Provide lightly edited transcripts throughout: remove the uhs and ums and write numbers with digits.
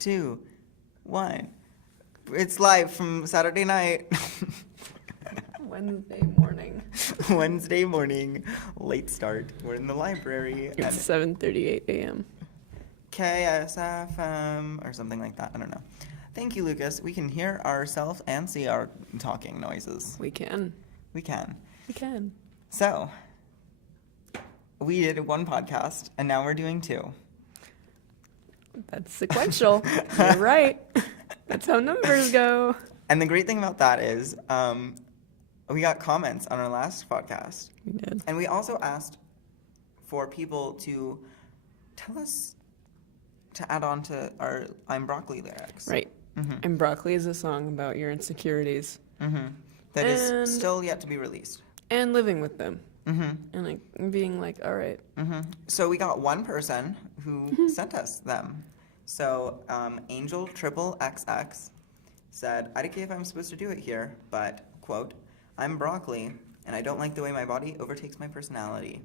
2, 1. It's live from Saturday night. Wednesday morning. Wednesday morning, late start. We're in the library. It's 7:38 a.m. KSFM or something like that. I don't know. Thank you, Lucas. We can hear ourselves and see our talking noises. We can. We can. We can. So, we did one podcast, and now we're doing 2. That's sequential. You're right. That's how numbers go. And the great thing about that is we got comments on our last podcast. We did. And we also asked for people to tell us to add on to our I'm Broccoli lyrics. Right. Mm-hmm. And Broccoli is a song about your insecurities. Mm-hmm. That is still yet to be released. And living with them. Mm-hmm. And like being like, all right. Mm-hmm. So we got one person who sent us them. So Angel XXX said, I don't care if I'm supposed to do it here, but, quote, I'm broccoli, and I don't like the way my body overtakes my personality.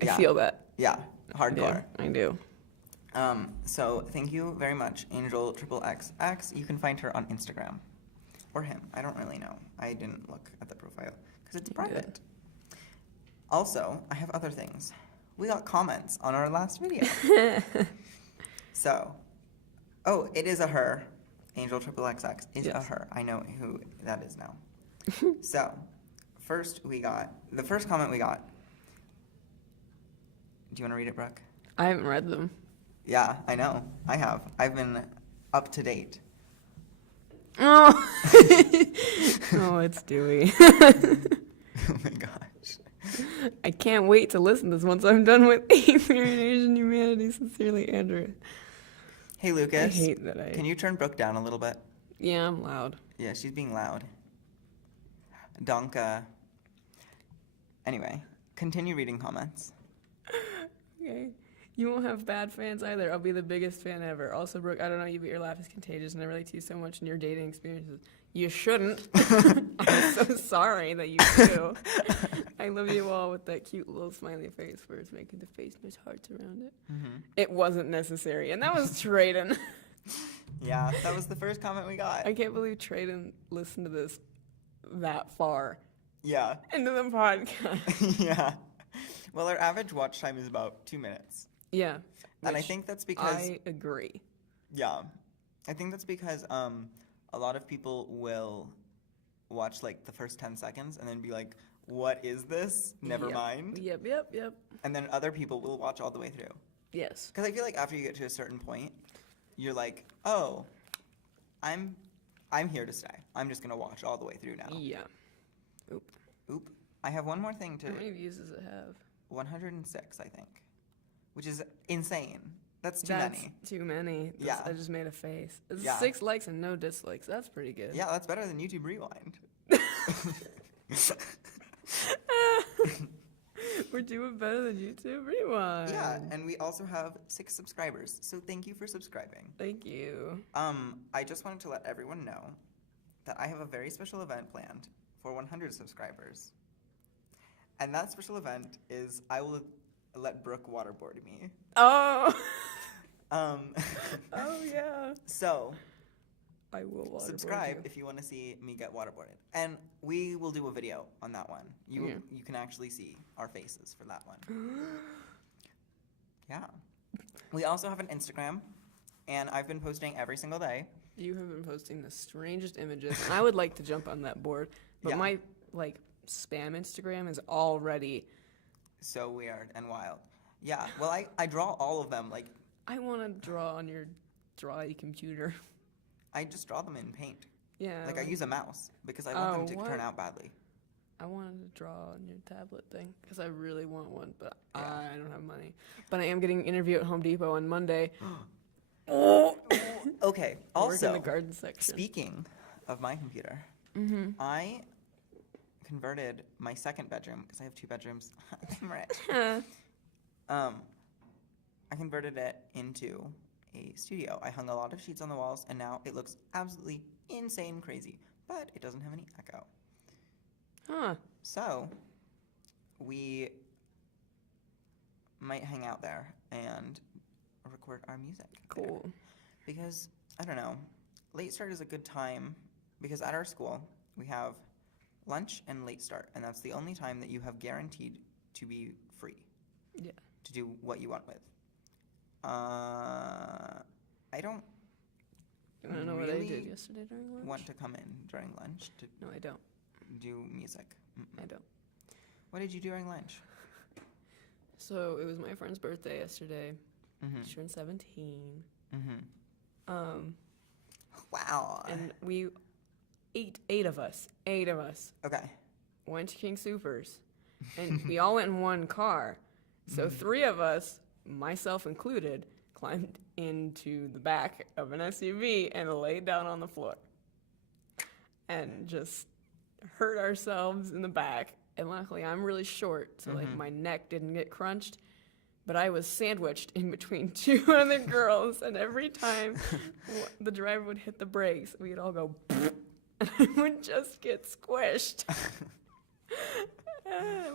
I feel that. Yeah, hardcore. I do. So thank you very much, Angel XXX. You can find her on Instagram. Or him. I don't really know. I didn't look at the profile because it's private. Also, I have other things. We got comments on our last video. So, it is a her. Angel XXX is a her. I know who that is now. So, the first comment we got. Do you want to read it, Brooke? I haven't read them. Yeah, I know. I have. I've been up to date. Oh, oh, it's Dewey. Oh my gosh. I can't wait to listen to this once I'm done with American Asian Humanity. Sincerely, Andrew. Hey, Lucas. I hate that Can you turn Brooke down a little bit? Yeah, I'm loud. Yeah, she's being loud. Donka. Anyway, continue reading comments. Okay. You won't have bad fans either. I'll be the biggest fan ever. Also, Brooke, I don't know you, but your laugh is contagious, and I relate to you so much in your dating experiences. You shouldn't. I'm so sorry that you do. I love you all with that cute little smiley face where it's making the face and there's hearts around it. Mm-hmm. It wasn't necessary, and that was Traden. Yeah, that was the first comment we got. I can't believe Traden listened to this that far. Yeah. Into the podcast. Yeah. Well, our average watch time is about 2 minutes. Yeah. And I think that's because... I agree. Yeah. I think that's because a lot of people will watch, like, the first 10 seconds and then be like, what is this? Never mind. Yep. And then other people will watch all the way through. Yes. Because I feel like after you get to a certain point, you're like, oh, I'm here to stay. I'm just going to watch all the way through now. Yeah. Oop. I have one more thing to... How many views does it have? 106, I think. Which is insane. That's too many. Too many. Yeah. I just made a face. It's 6 likes and no dislikes. That's pretty good. Yeah, that's better than YouTube Rewind. We're doing better than YouTube Rewind. Yeah, and we also have 6 subscribers. So thank you for subscribing. Thank you. I just wanted to let everyone know that I have a very special event planned for 100 subscribers. And that special event is I will let Brooke waterboard me. Oh. Oh yeah. So I will waterboard subscribe you if you want to see me get waterboarded. And we will do a video on that one. You can actually see our faces for that one. Yeah. We also have an Instagram, and I've been posting every single day. You have been posting the strangest images. And I would like to jump on that board, but my spam Instagram is already so weird and wild. Yeah, well, I draw all of them. Like, I want to draw on your drawy computer. I just draw them in Paint. Yeah. Like, I use a mouse because I want them to turn out badly. I wanted to draw on your tablet thing because I really want one, but I don't have money. But I am getting an interview at Home Depot on Monday. Okay, also, work in the garden section. Speaking of my computer, I converted my second bedroom, because I have 2 bedrooms. I'm rich. I converted it into a studio. I hung a lot of sheets on the walls, and now it looks absolutely insane crazy, but it doesn't have any echo. Huh. So, we might hang out there and record our music. Cool. There. Because, I don't know, late start is a good time because at our school we have lunch and late start, and that's the only time that you have guaranteed to be free. Yeah. To do what you want with. I don't You want to know what I did yesterday during lunch? want to come in during lunch to No, I don't. do music. I don't. What did you do during lunch? So it was my friend's birthday yesterday. Mm-hmm. She turned 17. Mm-hmm. Wow. And we eight of us, Okay. went to King Soopers, and we all went in one car. So 3 of us, myself included, climbed into the back of an SUV and laid down on the floor and just hurt ourselves in the back. And luckily, I'm really short, so like my neck didn't get crunched. But I was sandwiched in between 2 other girls, and every time the driver would hit the brakes, we'd all go, and I would just get squished.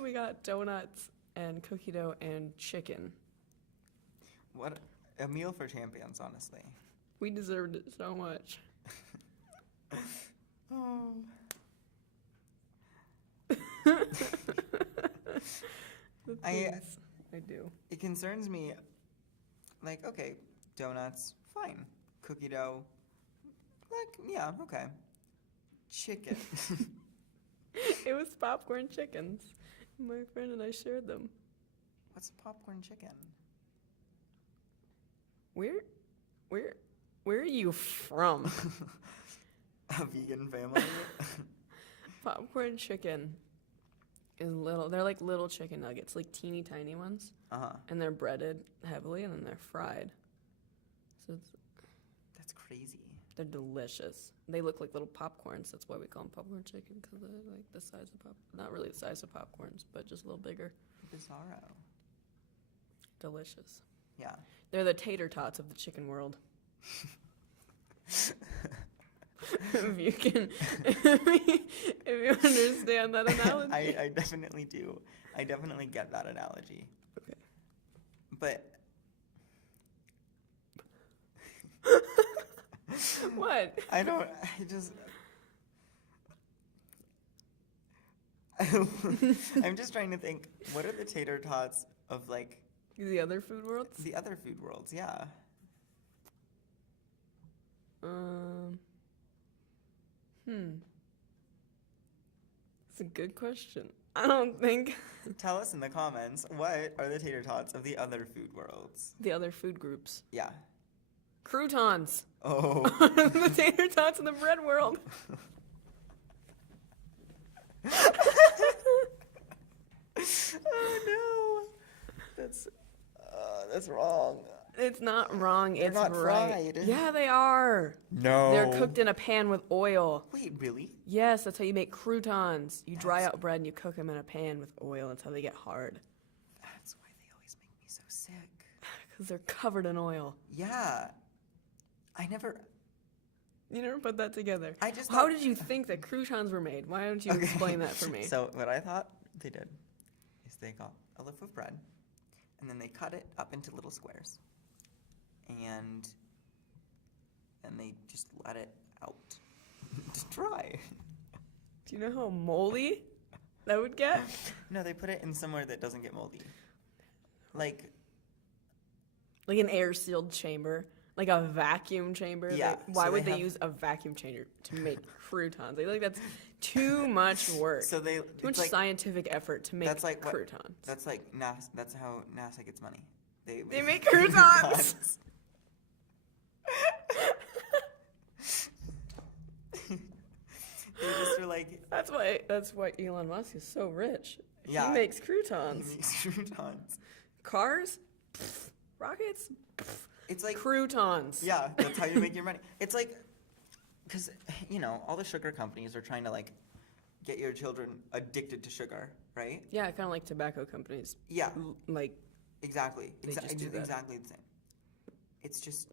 We got donuts and cookie dough and chicken. What a meal for champions, honestly. We deserved it so much. Oh. The things I do. It concerns me, like, okay, donuts, fine. Cookie dough, like, yeah, okay. Chicken. It was popcorn chickens. My friend and I shared them. What's a popcorn chicken? Where are you from? A vegan family? Popcorn chicken is little. They're like little chicken nuggets, like teeny tiny ones. Uh-huh. And they're breaded heavily, and then they're fried. So That's crazy. they're delicious. They look like little popcorns. That's why we call them popcorn chicken, because they're like the size of not really the size of popcorns, but just a little bigger. Bizarro. Delicious. Yeah. They're the tater tots of the chicken world. If you can, if you understand that analogy. I definitely do. I definitely get that analogy. Okay. But What? I I'm just trying to think, what are the tater tots of, like, The other food worlds? the other food worlds? Yeah. It's a good question. I don't think Tell us in the comments, what are the tater tots of the other food worlds? the other food groups. Yeah. Croutons. Oh. The tater tots in the bread world. Oh no. That's wrong. It's not wrong. They're It's not right. fried. Yeah, they are. No. They're cooked in a pan with oil. Wait, really? Yes, that's how you make croutons. You dry out bread and you cook them in a pan with oil until they get hard. That's why they always make me so sick. Because they're covered in oil. Yeah. You never put that together. I just How thought- did you think that croutons were made? Why don't you explain that for me? So what I thought they did is they got a loaf of bread and then they cut it up into little squares. And then they just let it out to dry. Do you know how moldy that would get? No, they put it in somewhere that doesn't get moldy. Like Like an air-sealed chamber. Like a vacuum chamber. Yeah, Why so would they they have- use a vacuum chamber to make croutons? I feel like that's too much work. so they Too it's much like, scientific effort to make that's like what- croutons. that's like NASA, that's how NASA gets money. They make croutons. They just are like, That's why Elon Musk is so rich. Yeah. He makes he croutons. makes croutons. Cars? Pfft. Rockets? Pfft. It's like Croutons. yeah, that's how you make your money. It's like, because, all the sugar companies are trying to, like, get your children addicted to sugar, right? Yeah, kind of like tobacco companies. Yeah, Like, exactly. They just do that. Exactly the same. It's just,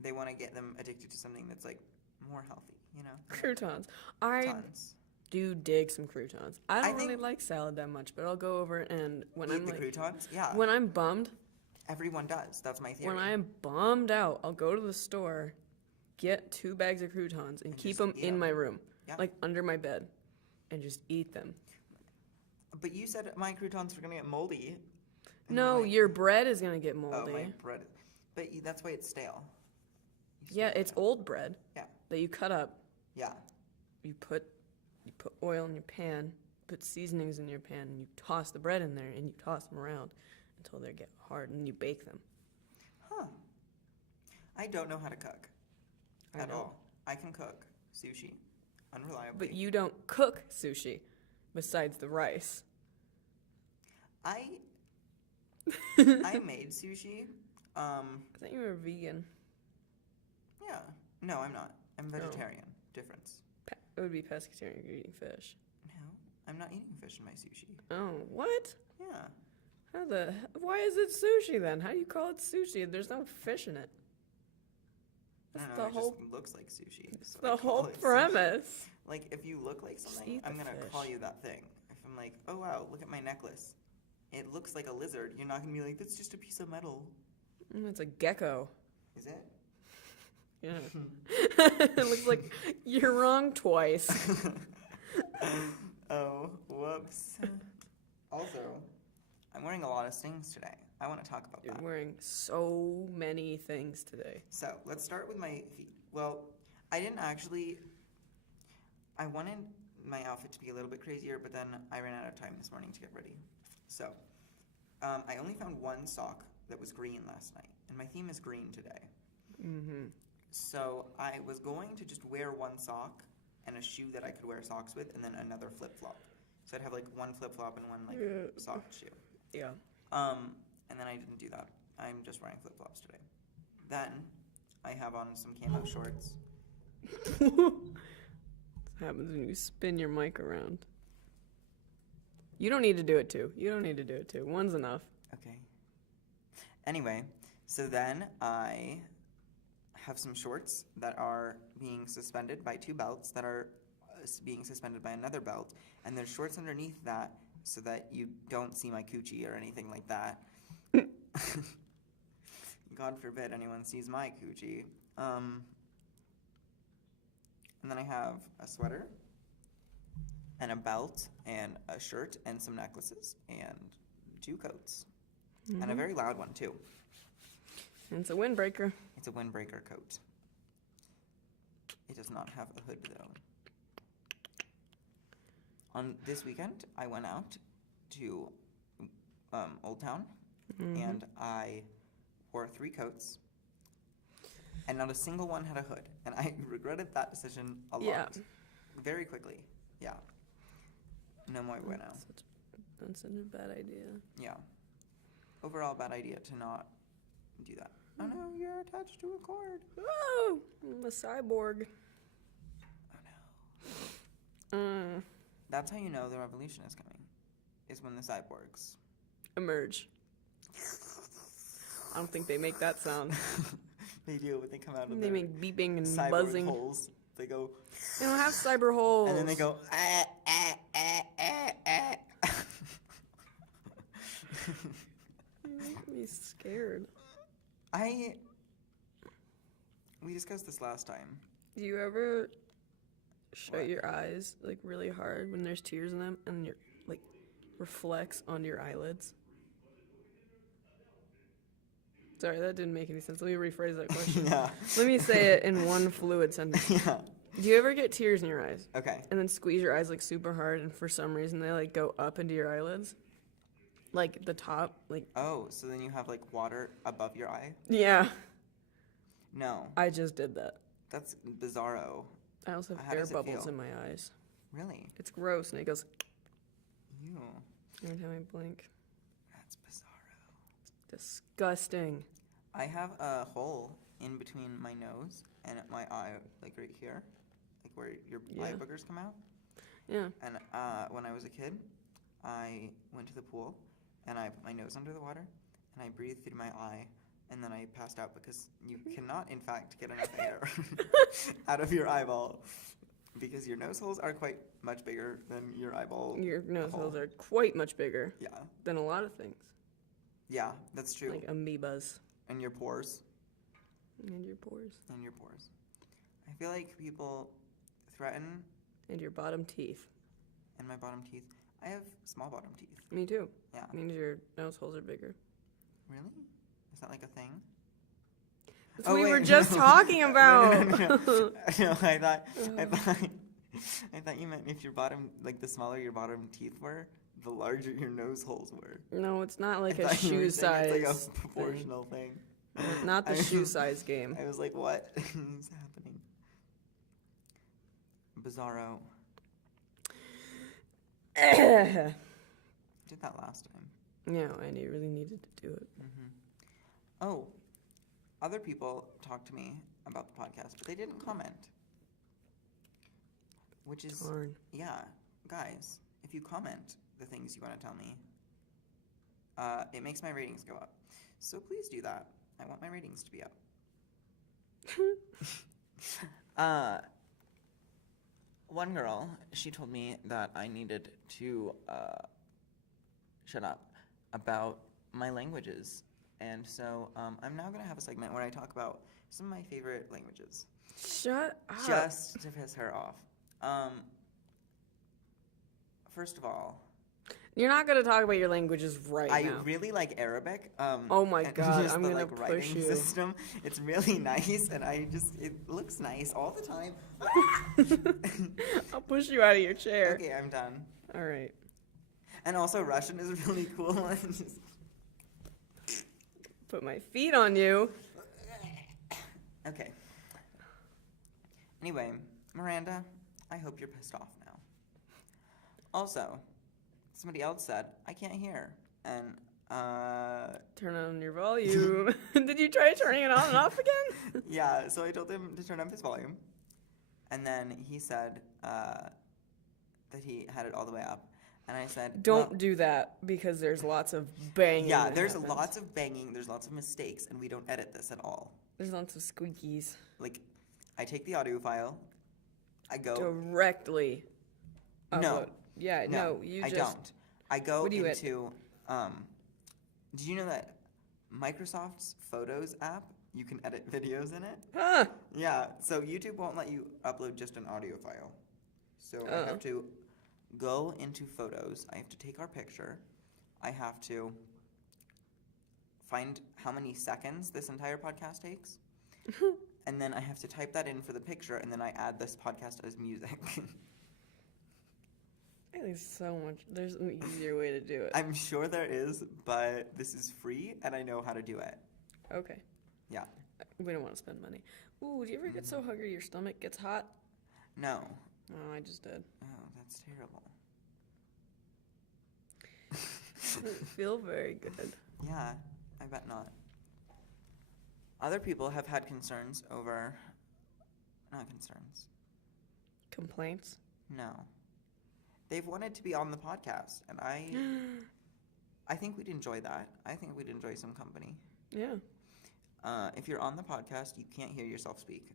they want to get them addicted to something that's, like, more healthy, croutons. I Tons. do dig some croutons. I don't think- really like salad that much, but I'll go over and when Eat I'm the like, croutons? Yeah. when I'm bummed, Everyone does. That's my theory. When I am bummed out, I'll go to the store, get 2 bags of croutons, and keep them in my room, like under my bed, and just eat them. But you said my croutons were going to get moldy. No, your bread is going to get moldy. Oh, my bread. But that's why it's stale. Yeah, it's old bread. Yeah. That you cut up. Yeah. You put oil in your pan, put seasonings in your pan, and you toss the bread in there, and you toss them around until they get hard, and you bake them. Huh. I don't know how to cook at all. I can cook sushi, unreliably. But you don't cook sushi, besides the rice. I made sushi. I thought you were vegan. Yeah. No, I'm not. I'm vegetarian. Difference. It would be pescatarian. You're eating fish. No, I'm not eating fish in my sushi. Oh, what? Yeah. Why is it sushi then? How do you call it sushi? There's no fish in it. I don't know, it just looks like sushi. It's the whole premise. Like, if you look like something, I'm going to call you that thing. If I'm like, oh wow, look at my necklace. It looks like a lizard. You're not going to be like, that's just a piece of metal. It's a gecko. Is it? Yeah. It looks like you're wrong twice. Oh, whoops. Also, I'm wearing a lot of things today. I want to talk about that. You're wearing so many things today. So, let's start with my feet. Well, I wanted my outfit to be a little bit crazier, but then I ran out of time this morning to get ready. So, I only found one sock that was green last night, and my theme is green today. Mm-hmm. So I was going to just wear one sock and a shoe that I could wear socks with, and then another flip-flop. So I'd have like one flip-flop and one sock shoe. Yeah. And then I didn't do that. I'm just wearing flip-flops today. Then I have on some camo shorts. What happens when you spin your mic around? You don't need to do it two. One's enough. Okay. Anyway, so then I have some shorts that are being suspended by 2 belts that are being suspended by another belt, and there's shorts underneath that so that you don't see my coochie or anything like that. God forbid anyone sees my coochie. And then I have a sweater and a belt and a shirt and some necklaces and 2 coats. Mm-hmm. And a very loud one too. It's a windbreaker. It's a windbreaker coat. It does not have a hood, though. On this weekend, I went out to Old Town, and I wore 3 coats, and not a single one had a hood. And I regretted that decision a lot. Very quickly. Yeah. No more bueno. That's such a bad idea. Yeah. Overall, bad idea to not do that. Oh no, you're attached to a cord. Oh, I'm a cyborg. Oh no. That's how you know the revolution is coming. Is when the cyborgs emerge. I don't think they make that sound. They do, but they come out of They make beeping and cyborg buzzing. Holes. They go. They don't have cyber holes. And then they go. You make me scared. We discussed this last time. Do you ever shut your eyes like really hard when there's tears in them and your like reflects onto your eyelids? Sorry, that didn't make any sense. Let me rephrase that question. Yeah. Let me say it in one fluid sentence. Yeah. Do you ever get tears in your eyes? Okay. And then squeeze your eyes like super hard and for some reason they like go up into your eyelids? Like the top, like... Oh, so then you have like water above your eye? Yeah. No. I just did that. That's bizarro. I also have air bubbles in my eyes. Really? It's gross and it goes... Ew. Every time I blink. That's bizarro. It's disgusting. I have a hole in between my nose and my eye, like right here. Like where your eye boogers come out. Yeah. And when I was a kid, I went to the pool and I put my nose under the water and I breathed through my eye and then I passed out because you cannot, in fact, get enough air out of your eyeball because your nose holes are quite much bigger than your eyeball. Your nose holes are quite much bigger. Yeah. Than a lot of things. Yeah, that's true. Like amoebas. And your pores. And your pores. And your pores. I feel like people threaten. And your bottom teeth. And my bottom teeth. I have small bottom teeth. Me too. Yeah. Means your nose holes are bigger. Really? Is that like a thing? That's what we were just talking about. No, I thought you meant if your bottom, like the smaller your bottom teeth were, the larger your nose holes were. No, it's not like a shoe size. It's like a proportional thing. Not the shoe size game. I was like, what is happening? Bizarro. Did that last time. Yeah, and you really needed to do it. Mm-hmm. Oh, other people talked to me about the podcast, but they didn't comment. Which is, Darn. Yeah, guys, if you comment the things you want to tell me, it makes my ratings go up. So please do that. I want my ratings to be up. One girl, she told me that I needed to shut up about my languages. And so I'm now going to have a segment where I talk about some of my favorite languages. Shut up. Just to piss her off. First of all, you're not going to talk about your languages now. I really like Arabic. Oh my God, I'm going to push writing you. System. It's really nice, and it looks nice all the time. I'll push you out of your chair. Okay, I'm done. All right. And also Russian is really cool. Put my feet on you. Okay. Anyway, Miranda, I hope you're pissed off now. Also, somebody else said, I can't hear. And, turn on your volume. Did you try turning it on and off again? Yeah, so I told him to turn up his volume. And then he said that he had it all the way up. And I said, don't do that because there's lots of banging. Yeah, there's happens. lots of banging, there's lots of mistakes, and we don't edit this at all. There's lots of squeakies. Like, I take the audio file, I go... Directly. No. Yeah, no, you I just... don't. I go What do you into... did you know that Microsoft's Photos app, you can edit videos in it? Huh. Yeah, so YouTube won't let you upload just an audio file. So I have to go into Photos. I have to take our picture. I have to find how many seconds this entire podcast takes. And then I have to type that in for the picture, and then I add this podcast as music. I think there's an easier way to do it. I'm sure there is, but this is free, and I know how to do it. Okay. Yeah. We don't want to spend money. Ooh, do you ever get so hungry your stomach gets hot? No. Oh, I just did. Oh, that's terrible. Doesn't feel very good. Yeah, I bet not. Other people have had concerns over... Not concerns. Complaints? No. They've wanted to be on the podcast, and I think we'd enjoy that. I think we'd enjoy some company. Yeah. If you're on the podcast, you can't hear yourself speak.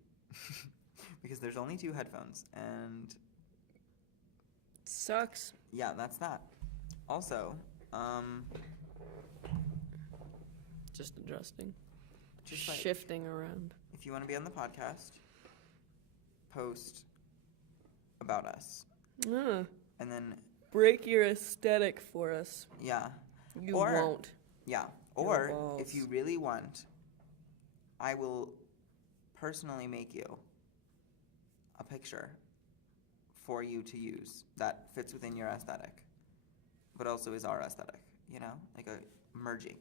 Because there's only 2 headphones, and... Sucks. Yeah, that's that. Also, Just adjusting. Just like, shifting around. if you want to be on the podcast, post about us. And then, Break your aesthetic for us. yeah. You Or- won't. Yeah. Your Or, balls. if you really want, I will personally make you a picture for you to use that fits within your aesthetic, but also is our aesthetic, you know? Like a merging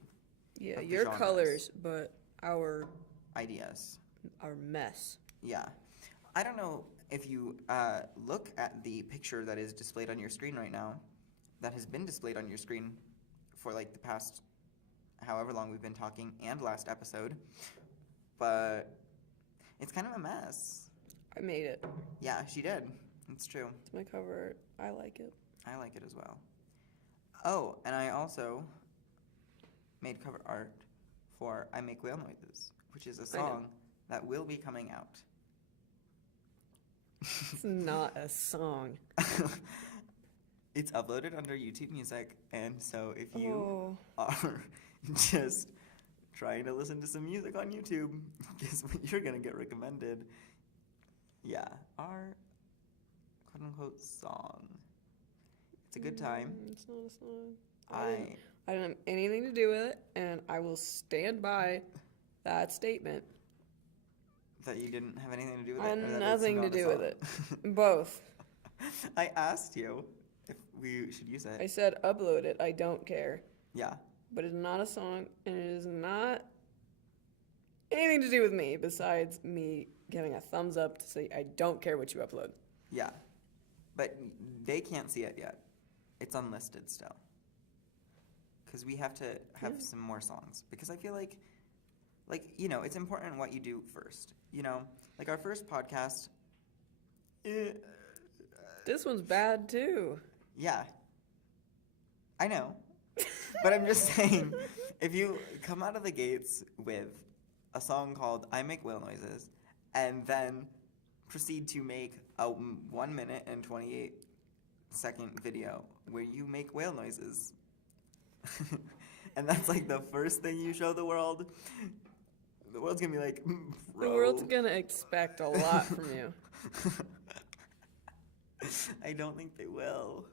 Yeah, of the your genres. colors, but our Ideas. mess. Yeah. I don't know if you look at the picture that is displayed on your screen right now, that has been displayed on your screen for like the past however long we've been talking and last episode, but it's kind of a mess. I made it. Yeah, she did. It's true. It's my cover art. I like it. I like it as well. Oh, and I also made cover art for I Make Whale Noises, which is a I know. song that will be coming out. It's not a song. It's uploaded under YouTube Music, and so if you are just trying to listen to some music on YouTube is what you're going to get recommended. Yeah, our quote-unquote song. It's a good time. It's not a song. I I don't have anything to do with it, and I will stand by that statement. That you didn't have anything to do with I it? had Or that nothing to it's not a do with song? it. Both. I asked you if we should use it. I said upload it. I don't care. Yeah. But it's not a song, and it is not anything to do with me besides me giving a thumbs up to say I don't care what you upload. Yeah. But they can't see it yet. It's unlisted still. Because we have to have some more songs. Because I feel like, it's important what you do first. Like our first podcast. This one's bad too. Yeah. I know. But I'm just saying, if you come out of the gates with a song called I Make Whale Noises, and then proceed to make a 1 minute and 28-second video where you make whale noises, and that's like the first thing you show the world's gonna be like, bro. The world's gonna expect a lot from you. I don't think they will.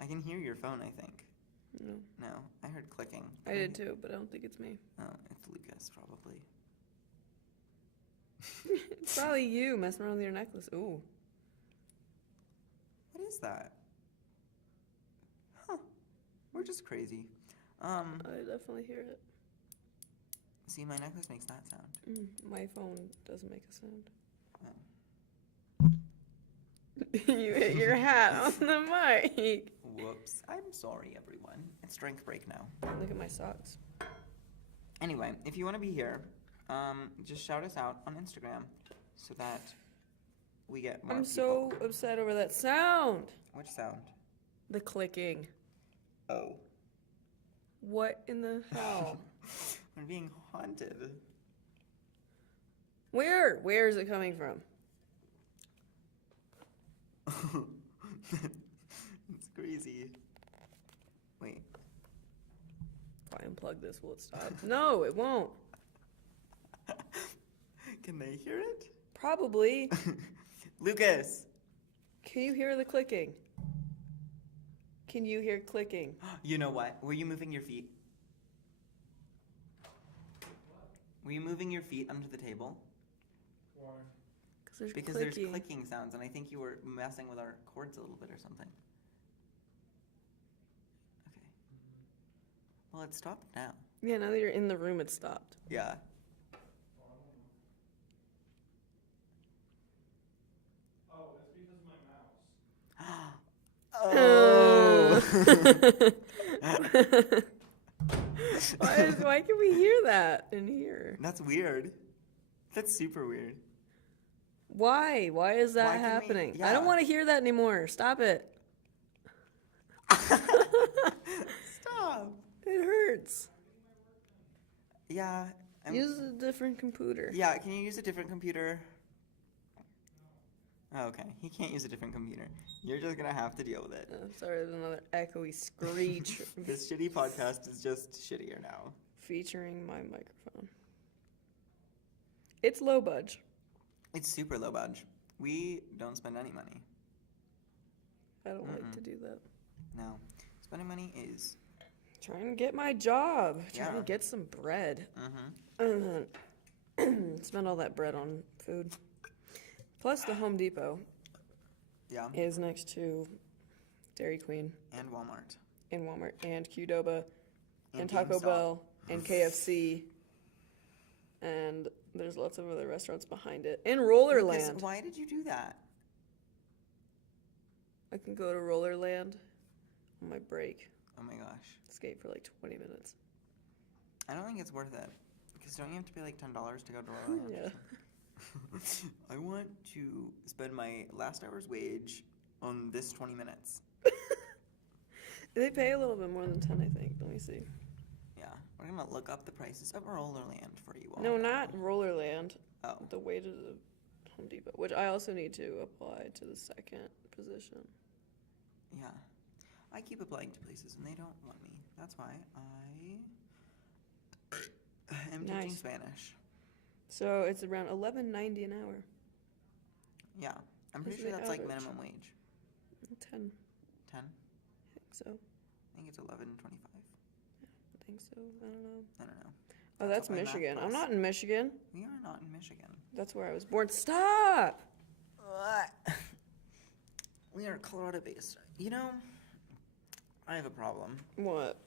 I can hear your phone, I think. No, I heard clicking. I did too, but I don't think it's me. Oh, it's Lucas, probably. It's probably you messing around with your necklace. Ooh. What is that? Huh. We're just crazy. I definitely hear it. See, my necklace makes that sound. My phone doesn't make a sound. Oh. You hit your hat on the mic. Whoops. I'm sorry, everyone. It's drink break now. Look at my socks. Anyway, if you want to be here, just shout us out on Instagram so that we get more I'm people. so upset over that sound. Which sound? The clicking. Oh. What in the hell? We're being haunted. Where? Where is it coming from? It's crazy. Wait. If I unplug this, will it stop? No, it won't. Can they hear it? Probably. Lucas! Can you hear the clicking? Can you hear clicking? You know what? Were you moving your feet? Were you moving your feet under the table? Why? Because there's clicking sounds, and I think you were messing with our cords a little bit or something. Okay. Well, it stopped now. Yeah, now that you're in the room, it stopped. Yeah. Oh, it's because of my mouse. Oh. Why can we hear that in here? That's weird. That's super weird. Why? Why is that Why can we- happening? I yeah. don't want to hear that anymore. Stop it. Stop. It hurts. Yeah. Use a different computer. Yeah, can you use a different computer? Oh, okay, he can't use a different computer. You're just gonna have to deal with it. Oh, sorry, there's another echoey screech This shitty podcast is just shittier now. featuring my microphone. It's low budge. It's super low budge. We don't spend any money. I don't like to do that. No. Spending money is... Trying to get my job. Trying Yeah. to get some bread. Mm-hmm. Spend all that bread on food. Plus, the Home Depot Yeah. is next to Dairy Queen And Walmart. and Walmart and Qdoba and Taco GameStop. Bell and KFC. And there's lots of other restaurants behind it. And Lucas, Rollerland. why did you do that? I can go to Rollerland on my break. Oh my gosh. Skate for like 20 minutes. I don't think it's worth it. Because don't you have to pay like $10 to go to Orlando? Yeah. I want to spend my last hour's wage on this 20 minutes. They pay a little bit more than 10, I think. Let me see. Yeah, we're gonna look up the prices of Rollerland for you all. No, not Rollerland. Oh. The way to the Home Depot, which I also need to apply to the second position. Yeah. I keep applying to places and they don't want me. That's why I I'm teaching Nice. Spanish. So it's around $11.90 an hour. Yeah. I'm What's pretty sure the that's like average? minimum wage. 10. 10? I think so. I think it's 11.25. I think so. I don't know. I don't know. Oh, that's what my math Michigan. I'm class- not in Michigan. We are not in Michigan. That's where I was born. Stop! We are Colorado based. You know, I have a problem. What?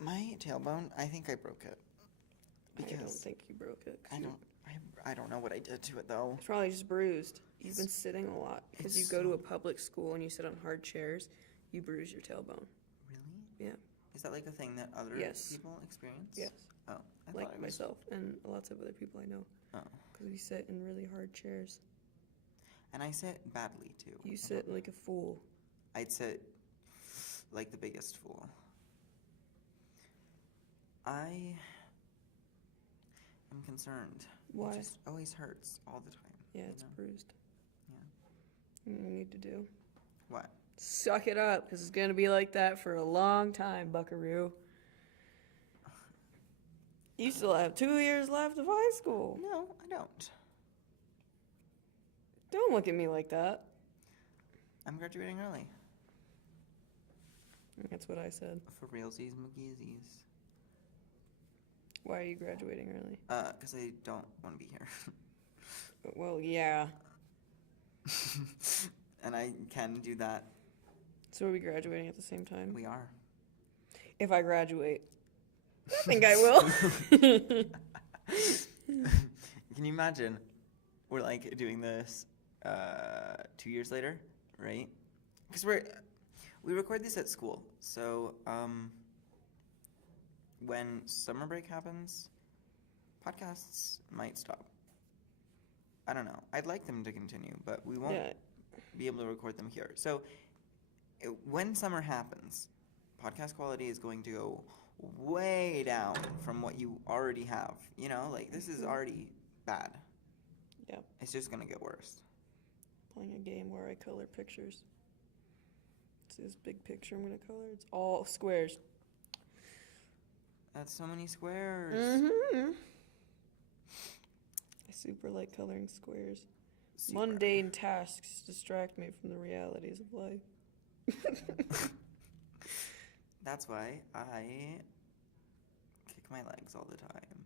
My tailbone, I think I broke it. I don't Because think you broke it. I don't know what I did to it though. It's probably just bruised. You've been It's- sitting a lot. Because you it's go to so- a public school and you sit on hard chairs, you bruise your tailbone. Really? Yeah. Is that like a thing that other Yes. people experience? Yes. Oh, I thought Like it was. myself and lots of other people I know. Oh. Because we sit in really hard chairs. And I sit badly too. You sit like a fool. I'd sit like the biggest fool. I am concerned. Why? It just always hurts all the time. Yeah, you it's know? bruised. Yeah. What you need to do? What? Suck it up, because it's going to be like that for a long time, buckaroo. You still have 2 years left of high school. No, I don't. Don't look at me like that. I'm graduating early. That's what I said. For realsies, McGeezies. Why are you graduating early? Because I don't want to be here. Well, yeah. And I can do that. So are we graduating at the same time? We are. If I graduate. I think I will. Can you imagine? We're like doing this 2 years later, right? Because we record this at school, so when summer break happens, podcasts might stop. I don't know. I'd like them to continue, but we won't Yeah. be able to record them here. So when summer happens, podcast quality is going to go way down from what you already have. You know, like this is already bad. Yep. It's just going to get worse. Playing a game where I color pictures. See this big picture I'm going to color? It's all squares. That's so many squares. Mm-hmm. I super like coloring squares. Super. Mundane tasks distract me from the realities of life. That's why I kick my legs all the time.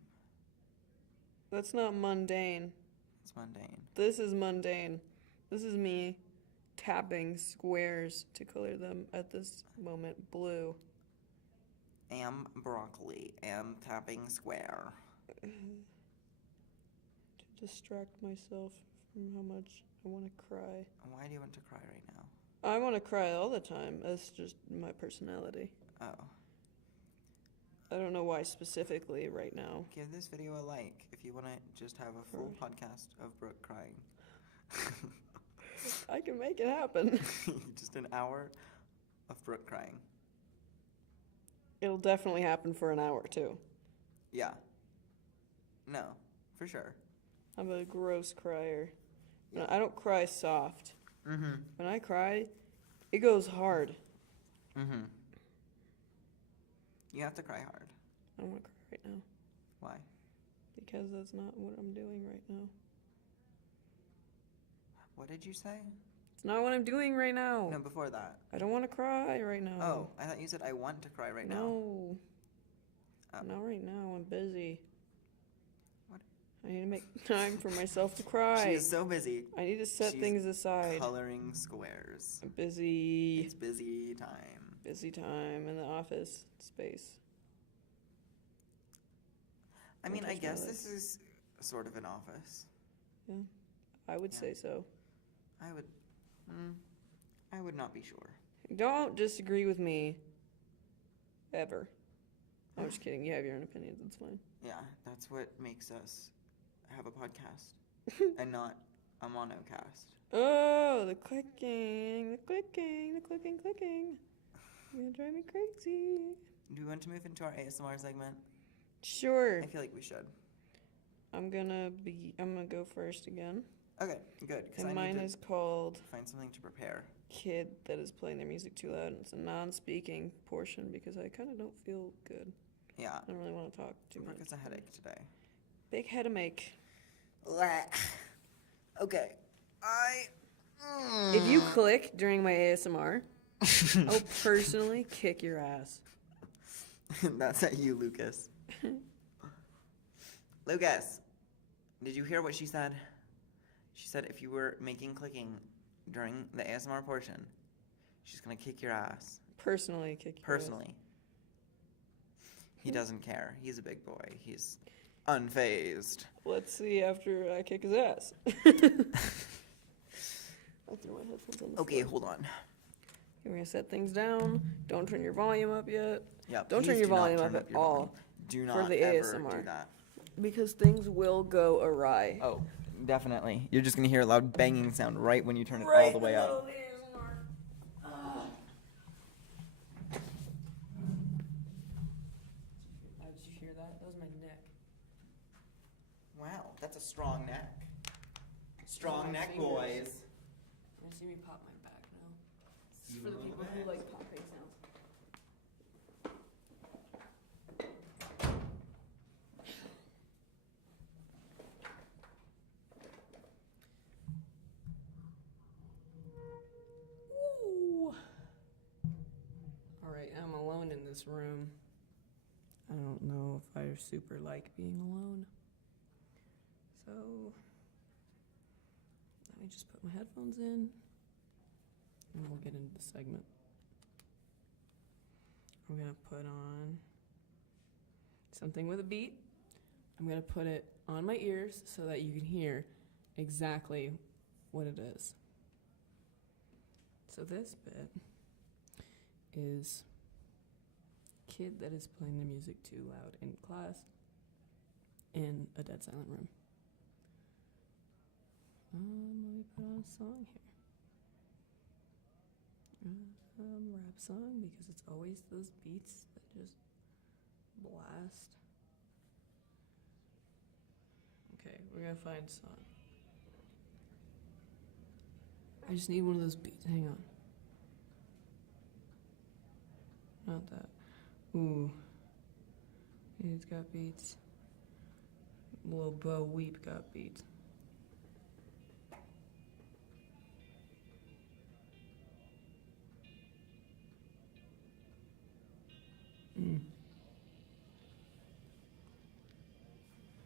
That's not mundane. It's mundane. This is mundane. This is me tapping squares to color them at this moment blue. Am broccoli. Am tapping square. To distract myself from how much I want to cry. Why do you want to cry right now? I want to cry all the time. That's just my personality. Oh. I don't know why specifically right now. Give this video a like if you want to just have a full podcast of Brooke crying. I can make it happen. Just an hour of Brooke crying. It'll definitely happen for an hour too. Yeah. No, for sure. I'm a gross crier. No, I don't cry soft. Mm-hmm. When I cry, it goes hard. Mm-hmm. You have to cry hard. I don't want to cry right now Why? because that's not what I'm doing right now. What did you say? It's not what I'm doing right now. No, before that. I don't want to cry right now. Oh, I thought you said I want to cry right now. No. Oh. Not right now. I'm busy. What? I need to make time for myself to cry. She is so busy. I need to set She's things aside. Coloring squares. I'm busy. It's busy time. Busy time in the office space. I mean, I touch my guess legs. this is sort of an office. Yeah, I would Yeah. say so. I would not be sure. Don't disagree with me. Ever. I'm just kidding. You have your own opinions. It's fine. Yeah, that's what makes us have a podcast and not a monocast. Oh, the clicking, the clicking, the clicking, clicking. You're gonna drive me crazy. Do we want to move into our ASMR segment? Sure. I feel like we should. I'm gonna go first again. Okay, good. Because And I mine need to is called find something to prepare. Kid That Is Playing Their Music Too Loud. And it's a non-speaking portion because I kind of don't feel good. Yeah. I don't really want to talk too Brooke much. has a headache today. Big headache. Okay. If you click during my ASMR, I'll personally kick your ass. That's at you, Lucas. Lucas, did you hear what she said? She said if you were making clicking during the ASMR portion, she's gonna kick your ass. Personally kick your Personally. He doesn't care. He's a big boy. He's unfazed. ass. Let's see after I kick his ass. I threw my headphones on the Okay, floor. hold on. We're gonna set things down. Don't turn your volume up yet. Yep. Don't turn please your do not volume turn up at your all volume. Do for not the ever ASMR. do that. Because things will go awry. Oh, definitely. You're just gonna hear a loud banging sound right when you turn it all the way up. Did you hear that? That was my neck. Wow, that's a strong neck. Strong neck, Fingers. boys. You see me pop my back now. This is You for the little people who bit. like popping sounds. Ooh. All right, I'm alone in this room. I don't know if I super like being alone. So let me just put my headphones in and we'll get into the segment. I'm gonna put on something with a beat. I'm gonna put it on my ears so that you can hear exactly what it is. So this bit is kid that is playing the music too loud in class in a dead silent room. Let me put on a song here. Rap song, because it's always those beats that just blast. Okay, we're gonna find a song. I just need one of those beats. Hang on. Not that. Ooh. He's got beats. Lil Bo Weep got beats. Mm.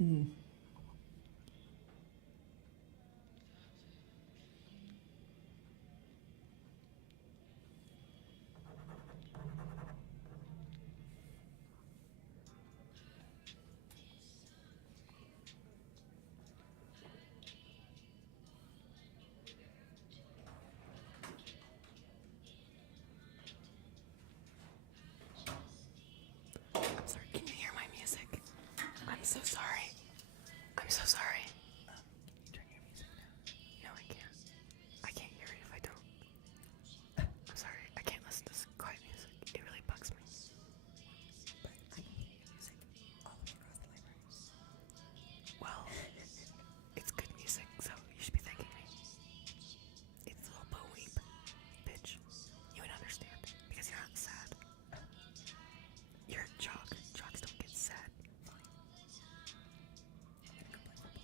Mm. I'm sorry, can you hear my music? I'm so sorry. I'm so sorry. Turn your music down. No, I can't. I can't hear it if I don't. I'm sorry, I can't listen to this quiet music. It really bugs me. But I can hear music all across the library. Well, it's good music, so you should be thanking me. It's Lil Bo Weep, bitch. You would understand, because you're not sad. You're a jock. Jocks don't get sad. I'm gonna go play football.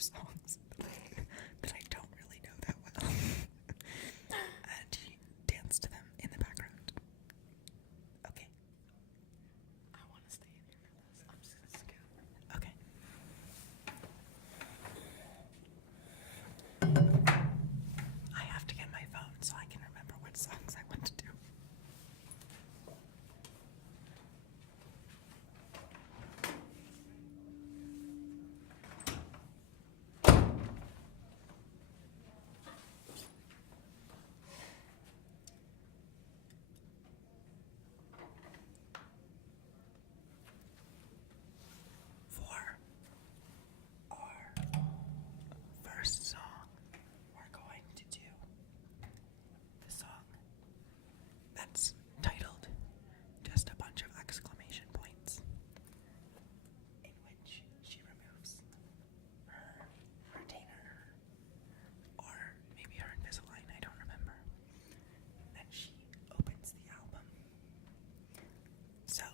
songs that I don't really know that well. And she danced to them in the background. Okay. I want to stay in here for this. I'm just gonna scoot. Okay. I have to get my phone so I can remember what songs I want to do. For our first song, we're going to do the song that's titled Just a Bunch of Exclamation Points, in which she removes her retainer, or maybe her Invisalign, I don't remember, and she opens the album. So,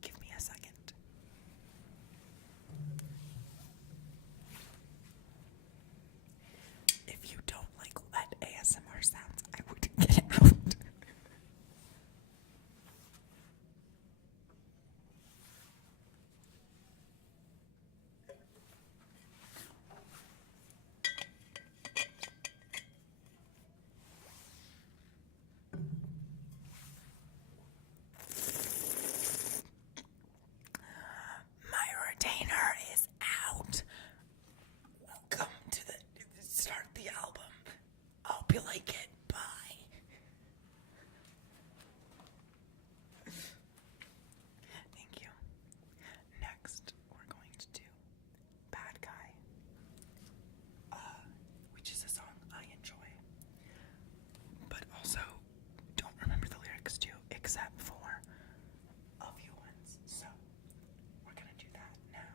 give me a second. If you don't like wet ASMR sounds, I would get it out. My retainer is out. Welcome to the start the album. Hope you like it. Bye. Thank you. Next, we're going to do Bad Guy, which is a song I enjoy, but also don't remember the lyrics to, except for a few ones. So we're gonna do that now.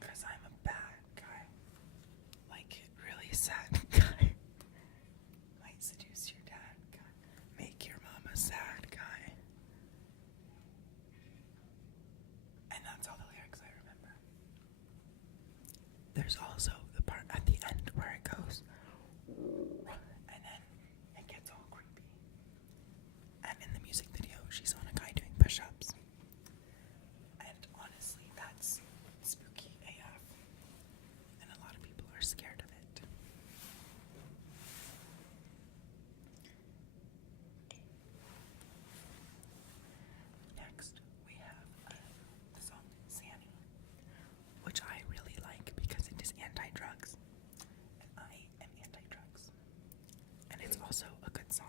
Because I'm a bad guy. Like, really sad guy. Might seduce your dad guy. Make your mama sad guy. And that's all the lyrics I remember. There's also the part at the end where it goes, and then it gets all creepy. And in the music video, she's on a guy doing push-ups. And honestly, that's spooky AF. And a lot of people are scared of it. Next, we have the song Sammy, which I really like because it is anti-drugs. And I am anti-drugs. And it's also a good song.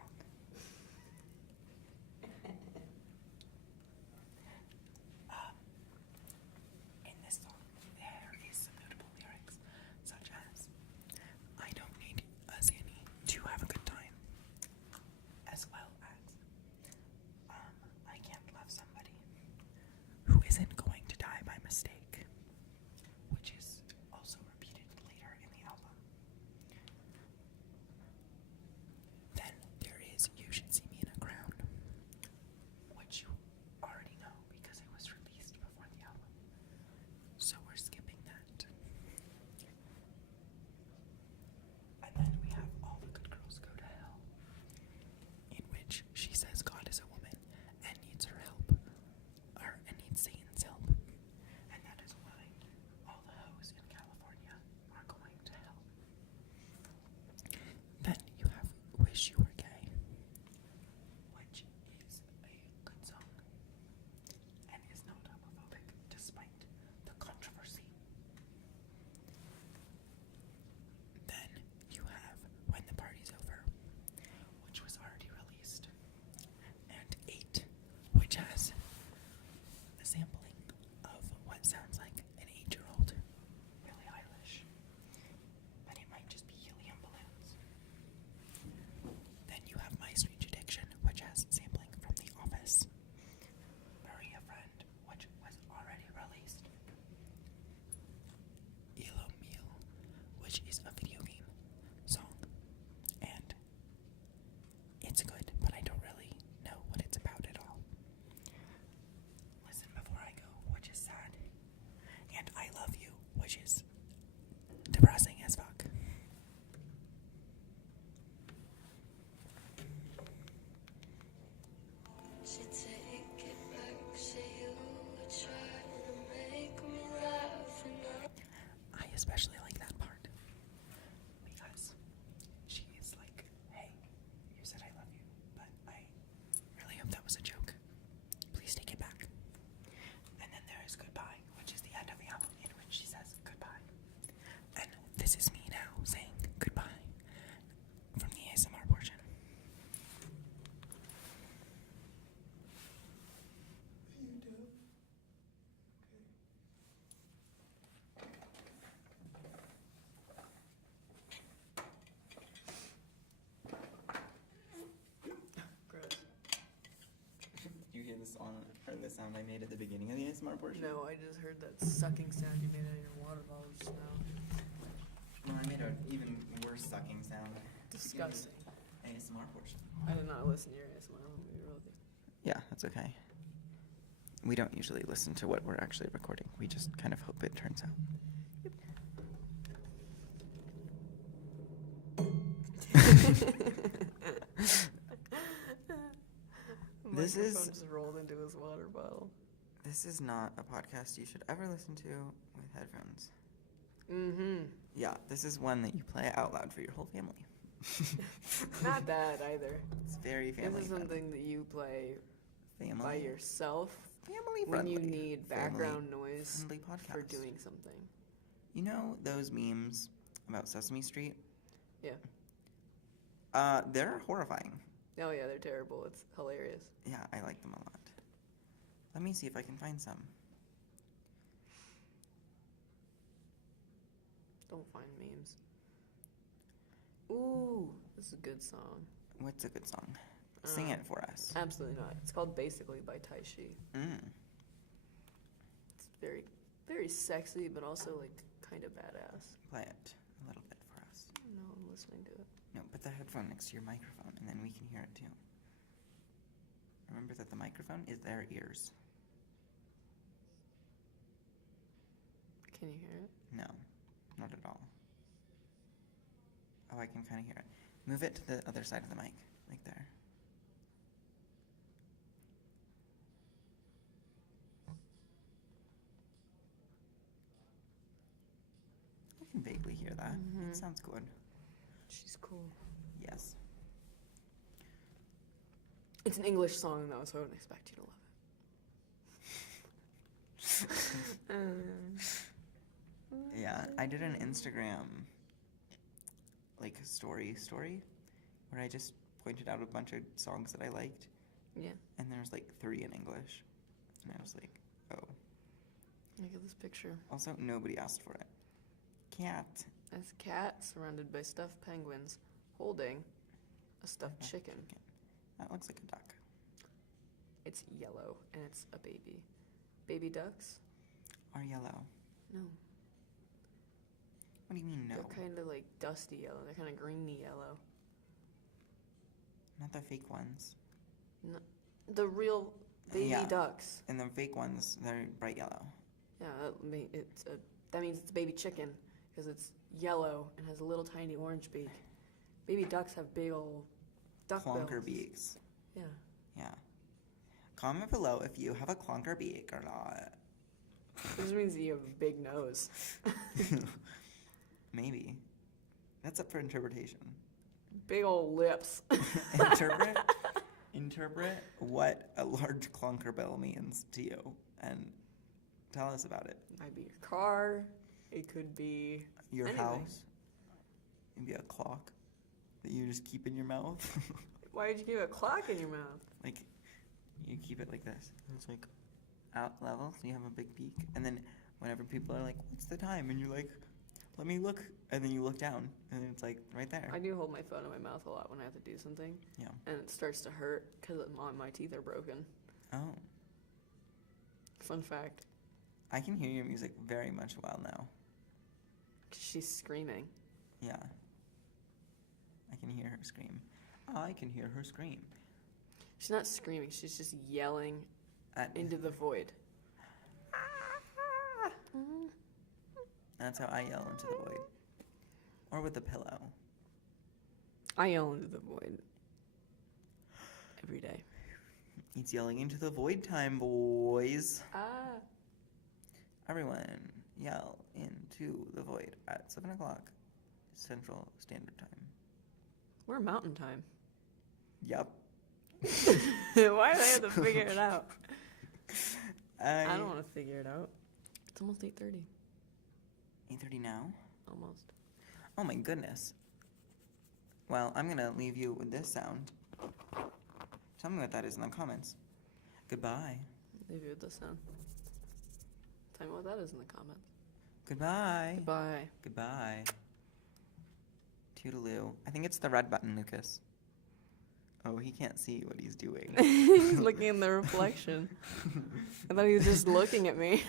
In this song, there is some notable lyrics, such as, I don't need a Zanny to have a good time, as well as, I can't love somebody who isn't going to die by mistake, which is also repeated later in the album. Then there is You Should See Me in a Crown, which you already know because it was released before the album. So we're skipping that. And then we have All the Good Girls Go to Hell, in which she says God is a woman and needs her help, and needs Satan's help. And that is why all the hoes in California are going to hell. Then you have Wish You Were Gay, which is a good song and is not homophobic despite the controversy. Then you have When the Party's Over, which was already released, and 8, which has a sampling of what sounds like an 8-year-old Billie Eilish, but it might just be helium balloons. Then you have My Strange Addiction, which has sampling from The Office. Maria Friend, which was already released. Elo Meal, which is a video game song, and it's good, but I don't really know what it's about at all. Listen before I go. especially like that part. Because she is like, hey, you said I love you, but I really hope that was a joke. Please take it back. And then there is goodbye, which is the end of the album in which she says goodbye. And this is me now saying goodbye from the ASMR portion. You do? Gross. You hear the song or the sound I made at the beginning of the ASMR portion? No, I just heard that sucking sound you made out of your water bottle just now. No, I made an even worse sucking sound. Disgusting. ASMR portion. I did not listen to your ASMR. I'm gonna be real with you. Yeah, that's okay. We don't usually listen to what we're actually recording. We just kind of hope it turns out. This is- Microphone just rolled into his water bottle. This is not a podcast you should ever listen to with headphones. Mm-hmm. Yeah, this is one that you play out loud for your whole family. Not that either. It's very family This is something that you play family by yourself family when friendly. you need background noise friendly for podcast. doing something. You know those memes about Sesame Street? Yeah. They're horrifying. Oh yeah, they're terrible. It's hilarious. Yeah, I like them a lot. Let me see if I can find some. Don't find memes. Ooh, this is a good song. What's a good song? Sing it for us. Absolutely not. It's called Basically by Taishi. It's very, very sexy, but also like kind of badass. Play it a little bit for us. No, I'm listening to it. No, put the headphone next to your microphone, and then we can hear it too. Remember that the microphone is their ears. Can you hear it? No, not at all. Oh, I can kind of hear it. Move it to the other side of the mic, like there. I can vaguely hear that. Mhm. It sounds good. She's cool. Yes. It's an English song though, so I don't expect you to love it. Yeah, I did an Instagram, like, story, where I just pointed out a bunch of songs that I liked, Yeah. and there was, like, 3 in English, and I was like, oh. Look at this picture. Also, nobody asked for it. Cat. That's a cat surrounded by stuffed penguins holding a stuffed chicken. That looks like a duck. It's yellow and it's a baby. Baby ducks? Are yellow. No. What do you mean, no? They're kind of like dusty yellow. They're kind of greeny yellow. Not the fake ones. No, the real baby Yeah. ducks. And the fake ones, they're bright yellow. Yeah, that means it's a baby chicken because it's yellow and has a little tiny orange beak. Baby ducks have big old duck Clonker bills. beaks. Yeah. Yeah. Comment below if you have a clonker beak or not. This means that you have a big nose. Maybe. That's up for interpretation. Big old lips. Interpret what a large clonker bill means to you and tell us about it. It might be your car. It could be Your anything. house. Maybe a clock that you just keep in your mouth. Why did you keep a clock in your mouth? Like, you keep it like this. It's like out level, so you have a big peak. And then whenever people are like, what's the time? And you're like, let me look. And then you look down, and it's like right there. I do hold my phone in my mouth a lot when I have to do something. Yeah. And it starts to hurt because my teeth are broken. Oh. Fun fact. I can hear your music very much well now. She's screaming. Yeah. I can hear her scream. I can hear her scream. She's not screaming. She's just yelling At into the void. That's how I yell into the void. Or with a pillow. I yell into the void every day. It's yelling into the void time, boys. Ah. Everyone, yell into to the void at 7 o'clock Central Standard Time. We're Mountain Time. Yep. Why do I have to figure it out? I don't want to figure it out. It's almost 8:30. 8:30 now? Almost. Oh my goodness. Well, I'm gonna leave you with this sound. Tell me what that is in the comments. Goodbye. Leave you with this sound. Tell me what that is in the comments. Goodbye. Goodbye. Goodbye. Toodaloo. I think it's the red button, Lucas. Oh, he can't see what he's doing. He's looking in the reflection. I thought he was just looking at me.